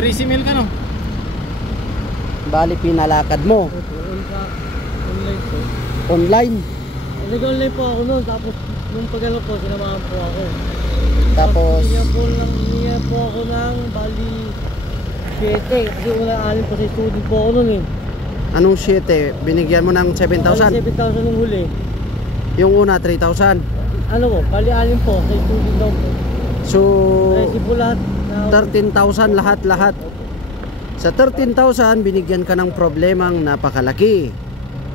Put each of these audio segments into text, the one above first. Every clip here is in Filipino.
3 mil ka no? Bali pinalakad mo. Online po. Online. Nag-online po ako noon, tapos nung pag-ano po, sinamahan po ako. Tapos Hinga po ako ng bali 7, kasi una 6 po sa student po ako noon eh. anong 7? Binigyan mo ng 7,000? 7,000 nung huli. Yung una 3,000. Ano po, bali 6 po sa student daw po. So Kasi po lahat. 13,000 lahat-lahat. Sa 13,000 binigyan ka ng problemang napakalaki.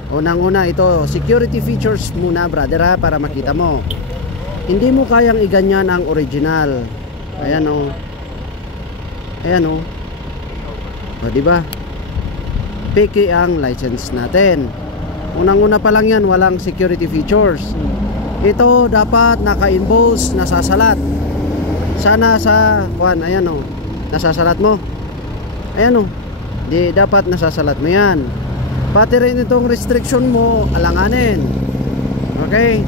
Unang-una ito, security features muna brother ha, para makita mo. Hindi mo kayang iganyan ang original. Ayan o. Ayan o. O diba? Peke ang license natin. Unang-una pa lang yan, walang security features. Ito dapat naka-emboss, nasasalat. Sana sa kuan, ayan o. Nasasalat mo. Ayan o. Di dapat nasasalat mo yan. Pati rin itong restriction mo, alanganin. Okay?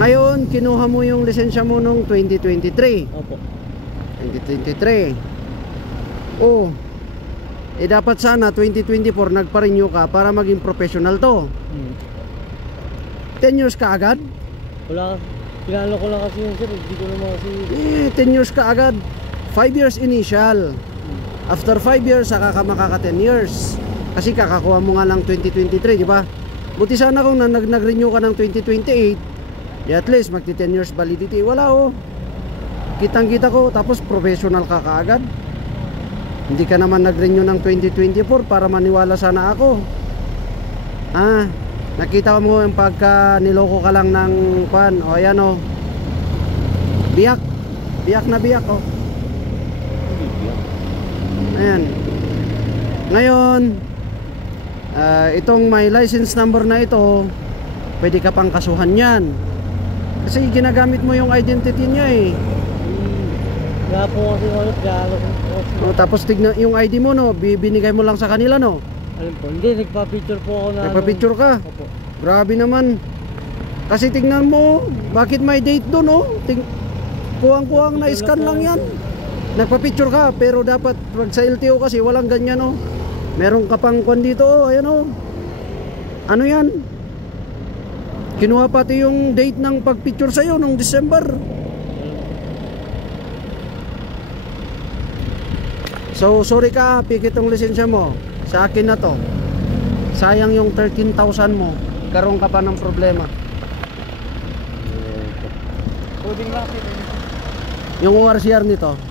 Ngayon, kinuha mo yung lisensya mo nung 2023. Opo. 2023. Oh. Eh dapat sana 2024 nagpa-renew ka para maging professional to. 10 years ka agad? Wala, pinalo ko lang kasi yun sir, hindi ko naman kasi. 10 years ka agad. 5 years initial. After 5 years saka ka makaka 10 years. Kasi kakakuha mo nga lang 2023, di ba? Buti sana kung nag-renew ka ng 2028, at least magti 10 years validity. Wala oh. Kitang-kita ko, tapos professional ka kaagad. Hindi ka naman nag-renew ng 2024 para maniwala sana ako. Ah, nakita mo yung pagka niloko ka lang ng kwan. O ayan o. Biyak. Biyak na biyak o. Ayan. Ngayon, itong may license number na ito, pwede ka pang kasuhan yan. Kasi ginagamit mo yung identity niya eh. Kaya po kasi ano, kaya O, tapos tignan yung ID mo no, binigay mo lang sa kanila no. alam po, hindi, nagpa-picture po ako na Nagpa-picture ka? Opo. Grabe naman. Kasi tignan mo, bakit may date doon no? Kuwang-kuwang na scan lang yan. Nagpa-picture ka, pero dapat pag sa LTO kasi walang ganyan no. Meron ka pang kwan dito, oh, ayan oh. Ano yan? Kinuha pati yung date ng pagpicture sa'yo nung December. So sorry ka, pikit ang lisensya mo. Sa akin na to. Sayang yung 13,000 mo. Karoon ka pa ng problema. Coding lang. Yung ORCR nito